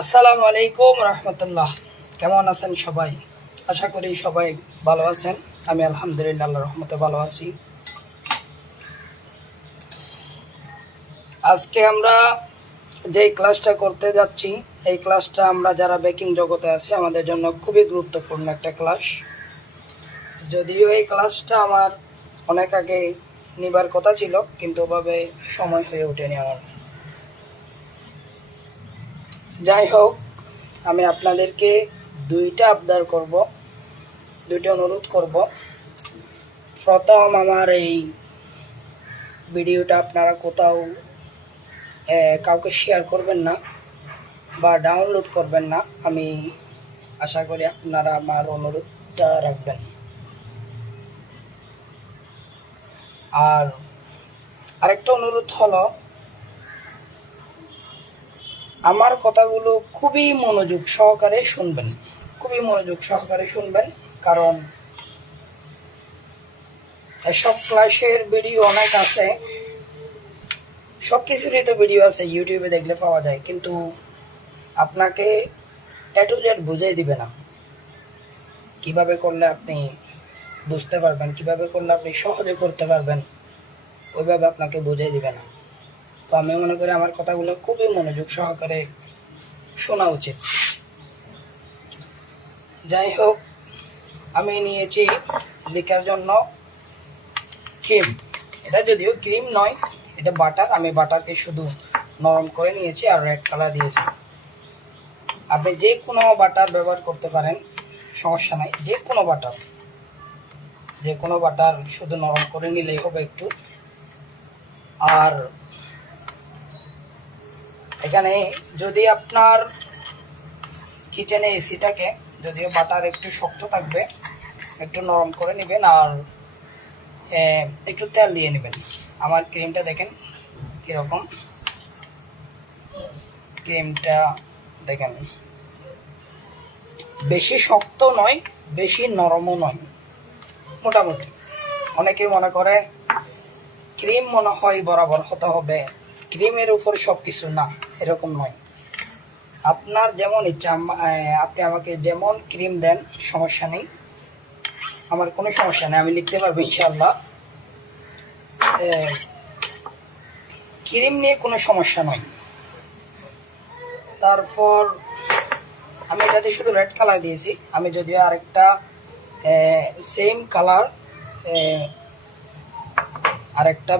আসসালামু আলাইকুম রহমতুল্লাহ। কেমন আছেন সবাই? আশা করি সবাই ভালো আছেন। আমি আলহামদুলিল্লাহ আল্লাহর রহমতে ভালো আছি। আজকে আমরা যেই ক্লাসটা করতে যাচ্ছি, এই ক্লাসটা আমরা যারা বেকিং জগতে আছি আমাদের জন্য খুবই গুরুত্বপূর্ণ একটা ক্লাস। যদিও এই ক্লাসটা আমার অনেক আগে নিবার কথা ছিল, কিন্তু ওভাবে সময় হয়ে ওঠেনি আমার। যাই হোক, আমি আপনাদেরকে দুইটা অনুরোধ করব। প্রথম, আমার এই ভিডিওটা আপনারা কোথাও কাউকে শেয়ার করবেন না বা ডাউনলোড করবেন না। আমি আশা করি আপনারা আমার অনুরোধটা রাখবেন। আর আরেকটা অনুরোধ হলো, আমার কথাগুলো খুবই মনোযোগ সহকারে শুনবেন, কারণ এসব ক্লাসের ভিডিও অনেক আছে, সব কিছুরই তো ভিডিও আছে, ইউটিউবে দেখলে পাওয়া যায়, কিন্তু আপনাকে এ টু জেড বুঝিয়ে দিবে না। কিভাবে করলে আপনি বুঝতে পারবেন, কিভাবে করলে আপনি সহজে করতে পারবেন, ওইভাবে আপনাকে বুঝিয়ে দিবে না। তো আমি মনে করি আমার কথাগুলো খুবই মনোযোগ সহকারে শোনা উচিত। যাই হোক, আমি নিয়েছি লিকার জন্য ক্রিম। এটা যদিও ক্রিম নয়, এটা বাটার। আমি বাটারকে শুধু নরম করে নিয়েছি আর রেড কালার দিয়েছি। আপনি যে কোনো বাটার ব্যবহার করতে পারেন, সমস্যা নাই। যে কোনো বাটার শুধু নরম করে নিলেই হবে একটু। আর এখানে যদি আপনার কিচেনে এসি থাকে, যদিও বাটার একটু শক্ত থাকবে, একটু নরম করে নেবেন আর একটু তেল দিয়ে নেবেন। আমার ক্রিমটা দেখেন কীরকম, ক্রিমটা দেখেন, বেশি শক্ত নয়, বেশি নরমও নয়, মোটামুটি। অনেকেই মনে করে ক্রিম মনে হয় বরাবর হতে হবে, ক্রিমের উপর সব কিছু। না, এরকম নয়। আপনার যেমন ইচ্ছা, আপনি আমাকে যেমন ক্রিম দেন সমস্যা নেই, আমার কোনো সমস্যা নেই, আমি লিখতে পারবো ইনশাআল্লাহ। ক্রিম নিয়ে কোনো সমস্যা নয়। তারপর আমি এটাতে শুধু রেড কালার দিয়েছি। আমি যদিও আরেকটা সেম কালার আরেকটা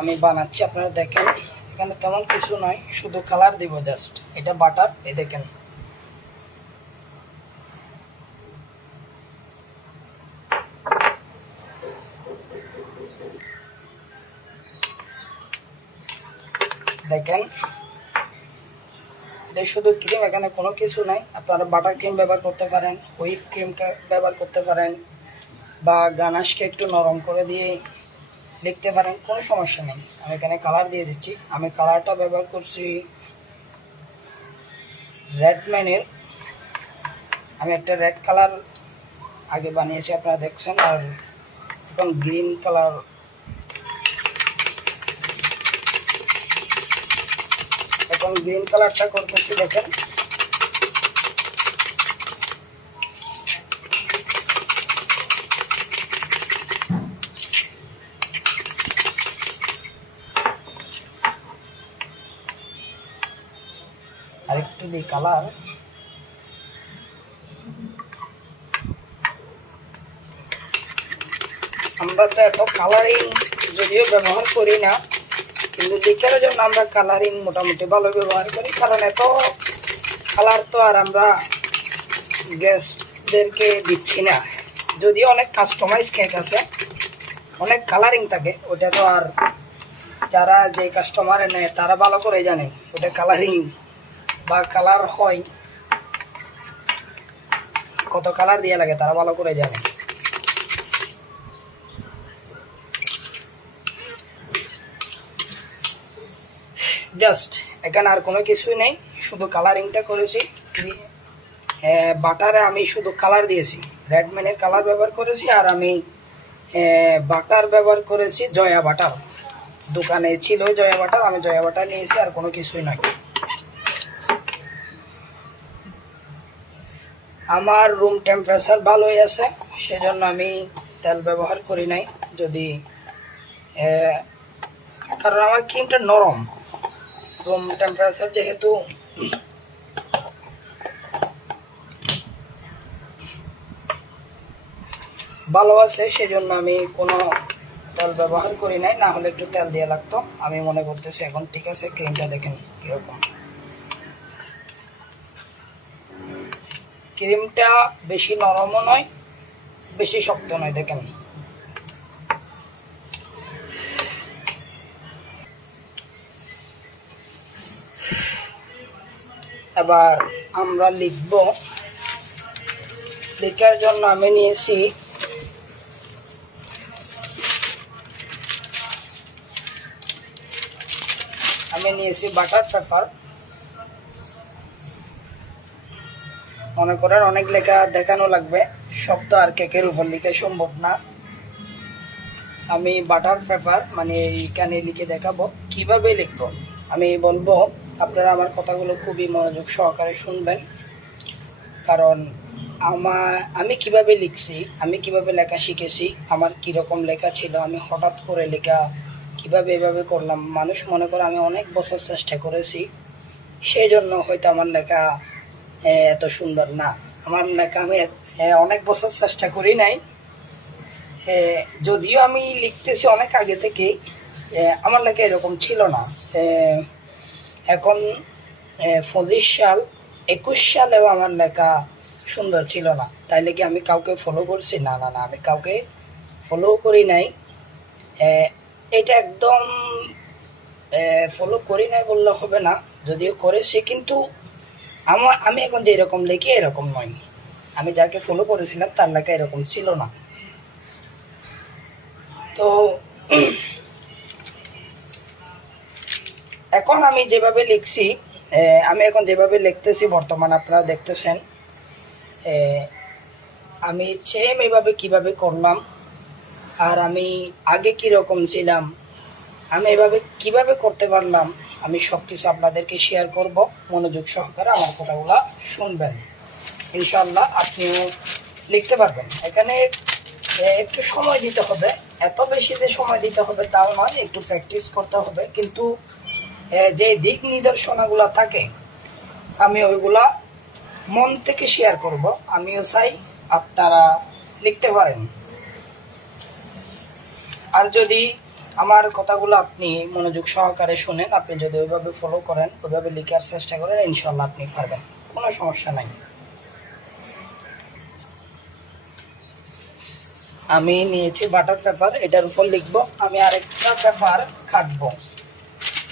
আমি বানাচ্ছি, আপনারা দেখেন। এখানে তেমন কিছু নয়, শুধু কালার দিব জাস্ট। এটা বাটার, এই দেখেন। দেখেন, এটা শুধু ক্রিম, এখানে কোনো কিছু নাই। আপনারা বাটার ক্রিম ব্যবহার করতে পারেন, হুইপ ক্রিম ব্যবহার করতে পারেন, বা গানাশকে একটু নরম করে দিয়ে লিখতে পারেন, কোনো সমস্যা নেই। আমি এখানে কালার দিয়ে দিচ্ছি। আমি কালারটা ব্যবহার করছি রেডম্যানের। আমি একটা রেড কালার আগে বানিয়েছি, আপনারা দেখছেন। আর এখন গ্রিন কালারটা করতেছি, দেখেন। আরেকটু দিই কালার। আমরা তো এত কালারিং যদিও ব্যবহার করি না, কিন্তু লিকারের জন্য আমরা কালারিং মোটামুটি ভালো ব্যবহার করি, কারণ এত কালার তো আর আমরা গেস্টদেরকে দিচ্ছি না। যদিও অনেক কাস্টমাইজ কেক আছে, অনেক কালারিং থাকে, ওটা তো আর যারা যে কাস্টমার নেয় তারা ভালো করে জানে ওটা কালারিং বা কালার হয়, কত কালার দিয়ে লাগে তারা ভালো করে জানে। জাস্ট এখানে আর কোনো কিছুই নেই, শুধু কালারিংটা করেছি। বাটারে আমি শুধু কালার দিয়েছি, রেডম্যানের কালার ব্যবহার করেছি। আর আমি বাটার ব্যবহার করেছি জয়া বাটার। দোকানে ছিল জয়া বাটার, আমি জয়া বাটার নিয়েছি, আর কোনো কিছুই নয়। আমার রুম টেম্পারেচার ভালোই আছে, সেজন্য আমি তেল ব্যবহার করি নাই। যদি কারণ আমার ক্রিমটা নরম, রুম টেম্পারেচার যেহেতু ভালো আছে, সেজন্য আমি কোনো তেল ব্যবহার করি নাই, না হলে একটু তেল দিয়ে লাগতো। আমি মনে করতেছি এখন ঠিক আছে। ক্রিমটা দেখেন কীরকম, ক্রিমটা বেশি নরমও নয় বেশি শক্ত নয়, দেখেন। এবার আমরা লিখব। লেখার জন্য আমি নিয়েছি বাটার পেপার। মনে করেন অনেক লেখা দেখানো লাগবে, সব তো আর কেকের উপর লিখে সম্ভব না। আমি বাটার পেপার মানে এইখানে লিখে দেখাবো কিভাবে লিখব। আমি বলবো আপনারা আমার কথাগুলো খুবই মনোযোগ সহকারে শুনবেন, কারণ আমি কিভাবে লিখছি, আমি কিভাবে লেখা শিখেছি, আমার কীরকম লেখা ছিল, আমি হঠাৎ করে লেখা কিভাবে এভাবে করলাম। মানুষ মনে করে আমি অনেক বছর চেষ্টা করেছি, সেই জন্য হয়তো আমার লেখা এত সুন্দর না। আমার লেখা আমি অনেক বছর চেষ্টা করি নাই, যদিও আমি লিখতেছি অনেক আগে থেকেই। আমার লেখা এরকম ছিল না। এখন 25 সাল 21 সালেও আমার লেখা সুন্দর ছিল না। তাইলে কি আমি কাউকে ফলো করছি? না না না, আমি কাউকে ফলো করি নাই। এটা একদম ফলো করি নাই বললে হবে না, যদিও করেছি, কিন্তু আমি এখন যে এরকম লিখি এরকম নয়। আমি যাকে ফলো করেছিলাম তার লেখা এরকম ছিল না। তো এখন আমি যেভাবে লিখছি, আমি এখন যেভাবে লিখতেছি বর্তমান আপনারা দেখতেছেন, আমি সেম এভাবে কিভাবে করলাম আর আমি আগে কীরকম ছিলাম, আমি এভাবে কিভাবে করতে পারলাম, আমি সব কিছু আপনাদেরকে শেয়ার করব। মনোযোগ সহকারে আমার কথাগুলো শুনবেন, ইনশাল্লাহ আপনিও লিখতে পারবেন। এখানে একটু সময় দিতে হবে, এত বেশি যে সময় দিতে হবে তাও নয়, একটু প্র্যাকটিস করতে হবে। কিন্তু যে দিক নির্দেশনাগুলো থাকে আমি ওইগুলা মন থেকে শেয়ার করব। আমিও চাই আপনারা লিখতে পারেন। আর যদি আমার কথাগুলো আপনি মনোযোগ সহকারে শুনেন, আপনি যদি ওইভাবে ফলো করেন, ওইভাবে লিখার চেষ্টা করেন, ইনশাল্লাহ আপনি পারবেন, কোনো সমস্যা নাই। আমি নিয়েছি বাটার পেপার, এটার উপর লিখবো। আমি আরেকটা পেপার কাটবো।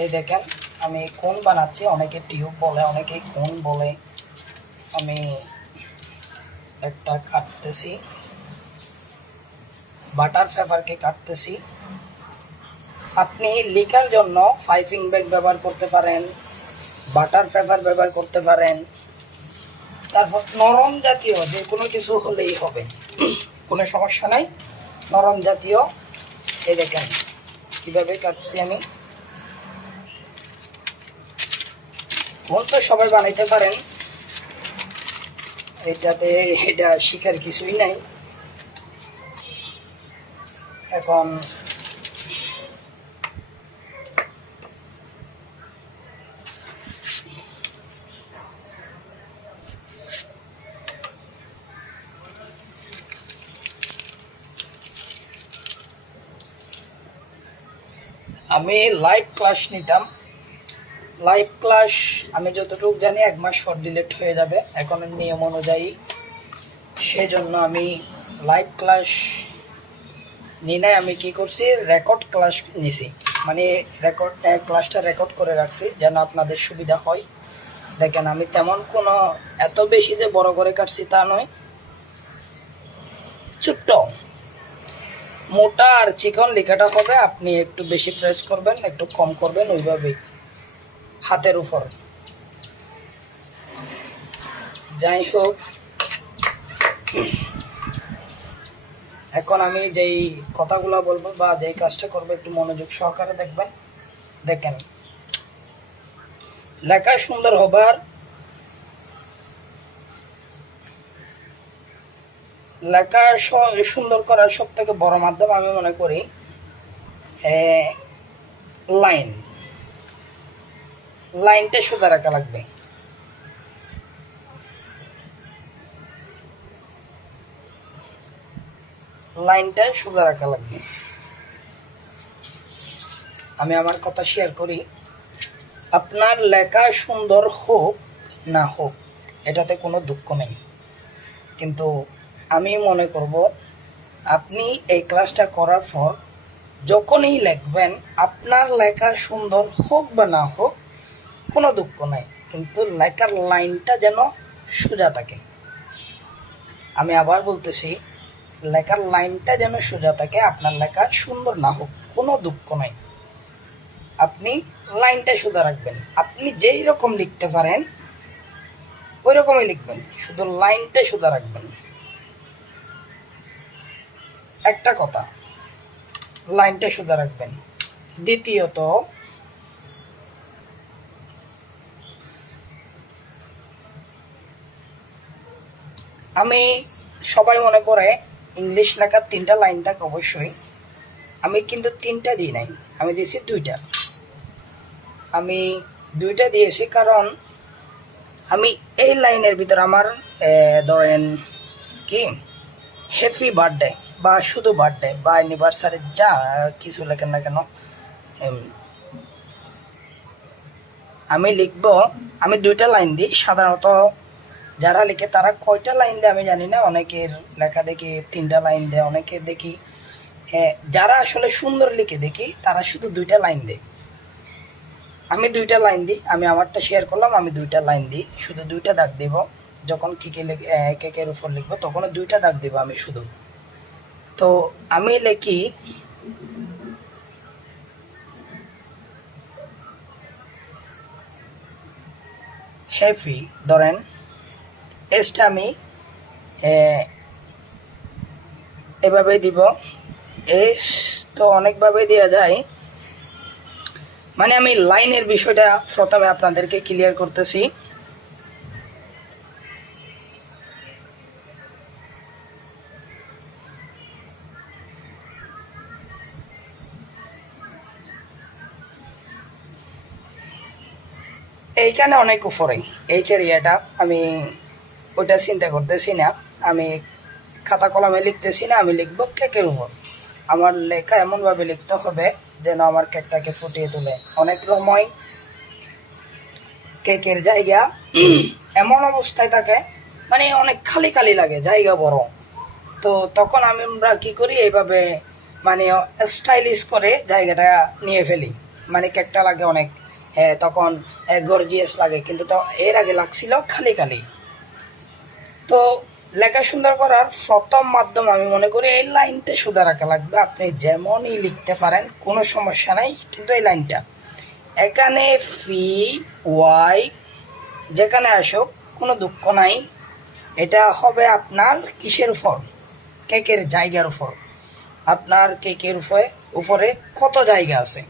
এই দেখেন আমি কোন বানাচ্ছি, অনেকে টিউব বলে, অনেকে কোন বলে। আমি একটা কাটতেছি, বাটার পেপারকে কাটতেছি। আপনি লেখার জন্য পাইপিং ব্যাগ ব্যবহার করতে পারেন, বাটার পেপার ব্যবহার করতে পারেন, তারপর নরম জাতীয় যে কোনো কিছু হলেই হবে, কোনো সমস্যা নাই। নরম জাতীয়, এই দেখেন কীভাবে কাটছি আমি। কোন তো সবাই বানাইতে পারেন, এটা শিখার কিছুই নাই। এখন আমি লাইভ ক্লাস নিতাম, লাইভ ক্লাস আমি যতটুকু জানি 1 মাস পর ডিলিট হয়ে যাবে এখন নিয়ম অনুযায়ী। সেজন্য আমি লাইভ ক্লাস নিই নাই, আমি কি করছি রেকর্ড ক্লাস নিছি, মানে ক্লাসটা রেকর্ড করে রাখছি যেন আপনাদের সুবিধা হয়। দেখেন আমি তেমন কোনো এত বেশি যে বড় করে কাটছি তা নয়, ছোট্ট মোটা আর চিকন লেখাটা হবে। আপনি একটু বেশি প্রেস করবেন, একটু কম করবেন, ওইভাবেই হাতের উপর। যাই হোক, এখন আমি যেই কথাগুলো বলবো বা যেই কাজটা করবো একটু মনোযোগ সহকারে দেখবেন। দেখেন লেখা সুন্দর হবার লেখা সুন্দর করার সব থেকে বড় মাধ্যম আমি মনে করি লাইনটা সোজা রাখা লাগবে। লাইনটা সোজা রাখা লাগবে। আমি আমার কথা শেয়ার করি, আপনার লেখা সুন্দর হোক না হোক এটাতে কোনো দুঃখ নেই, কিন্তু আমি মনে করব আপনি এই ক্লাসটা করার পর যখনই লিখবেন আপনার লেখা সুন্দর হোক বা না হোক কোনো দুঃখ নাই, কিন্তু লেখার লাইনটা যেন সোজা থাকে। আমি আবার বলতেছি, লেখার লাইনটা যেন সোজা থাকে। আপনার লেখা সুন্দর না হোক কোনো দুঃখ নাই, আপনি লাইনটা সোজা রাখবেন। আপনি যেই রকম লিখতে পারেন ওই রকমই লিখবেন, শুধু লাইনটা সোজা রাখবেন। একটা কথা, লাইনটা সোজা রাখবেন। দ্বিতীয়ত, আমি সবাই মনে করে ইংলিশ লেখার 3টা লাইন থাকে অবশ্যই, আমি কিন্তু 3টা দিই নাই, আমি দিয়েছি 2টা। আমি 2টা দিয়েছি কারণ আমি এই লাইনের ভিতর আমার ধরেন কি হ্যাপি বার্থডে বা শুধু বার্থডে বা অ্যানিভার্সারি যা কিছু লেখেন না কেন, আমি লিখব, আমি 2টা লাইন দিই। সাধারণত যারা লিখে তারা কয়টা লাইন দেয় আমি জানি না, অনেকের লেখা দেখি 3টা লাইন দেয়, অনেকে দেখি যারা আসলে সুন্দর লিখে দেখি তারা শুধু 2টা লাইন দেয়। আমি 2টা লাইন দিই, আমি আমারটা শেয়ার করলাম, আমি 2টা লাইন দিই, শুধু 2টা দাগ দিব। যখন কেকের উপর লিখবো তখনও 2টা দাগ দিব আমি শুধু। তো আমি লিখি হ্যাপি, ধরেন এসটা আমি এভাবে দিব। এস তো অনেকভাবে দেওয়া যায়, মানে আমি লাইনের বিষয়টা প্রথমে আপনাদেরকে ক্লিয়ার করতেছি। এইখানে অনেক উপরে এইচ এরিয়াটা আমি ওইটা চিন্তা করতেছি না, আমি খাতা কলমে লিখতেছি না, আমি লিখবো কেকের উপর। আমার লেখা এমনভাবে লিখতে হবে যেন আমার কেকটাকে ফুটিয়ে তোলে। অনেক সময় কেকের জায়গা এমন অবস্থায় থাকে মানে অনেক খালি খালি লাগে, জায়গা বড়, তো তখন আমরা কি করি, এইভাবে মানে স্টাইলিশ করে জায়গাটা নিয়ে ফেলি, মানে কেকটা লাগে অনেক তখন গর্জিয়াস লাগে, কিন্তু তো এর আগে লাগছিল খালি খালি। তো লেখা সুন্দর করার প্রথম মাধ্যম আমি মনে করি এই লাইনটা সোজা রাখা লাগবে। আপনি যেমনই লিখতে পারেন কোনো সমস্যা নাই, কিন্তু এই লাইনটা এখানে ফি ওয়াই যেখানে আসুক কোনো দুঃখ নাই। এটা হবে আপনার কিসের উপর, কেকের জায়গার উপর। আপনার কেকের উপরে কত জায়গা আছে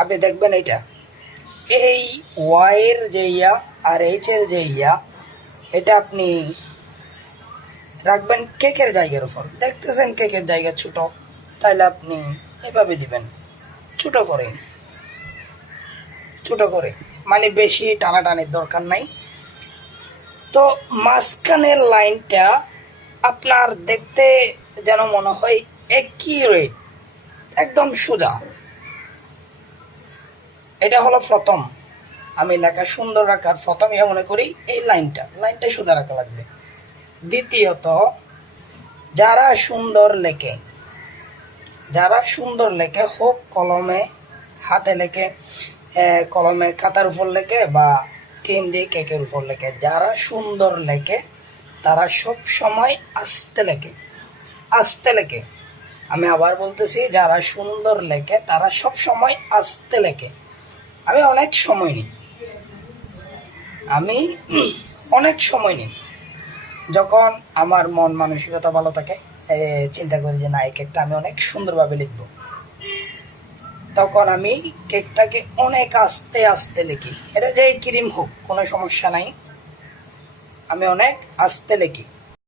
আপনি দেখবেন। এই ওয়াইয়ের যে ইয়া আর এইচের যে ইয়া, এটা আপনি রাখবেন কেকের জায়গার উপর। দেখতেছেন কেকের জায়গা ছোট, তাইলে আপনি এভাবে দিবেন ছোট করে, ছোট করে, মানে বেশি টানাটানির দরকার নাই। তো মাঝখানের লাইনটা আপনার দেখতে যেন মনে হয় অ্যাকিউরেট, একদম সোজা। এটা হলো প্রথম, আমি লেখা সুন্দর রাখার প্রথম মনে করি এই লাইনটা সোজা রাখা লাগবে। দ্বিতীয়ত, যারা সুন্দর লেখে হোক কলমে হাতে লেখে, কলমে খাতার উপর লেখে বা ক্রিম দিয়ে কেকের উপর লেখে, যারা সুন্দর লেখে তারা সব সময় আস্তে লেখে। আমি আবার বলতেছি, যারা সুন্দর লেখে তারা সব সময় আস্তে লেখে। আমি অনেক সময় নিই যখন আমার মন মানসিকতা ভালো থাকে, চিন্তা করি যে না এই কেকটা আমি অনেক সুন্দরভাবে লিখব, তখন আমি কেকটাকে অনেক আস্তে আস্তে লিখি। এটা যে ক্রিম হোক কোনো সমস্যা নাই, আমি অনেক আস্তে লিখি।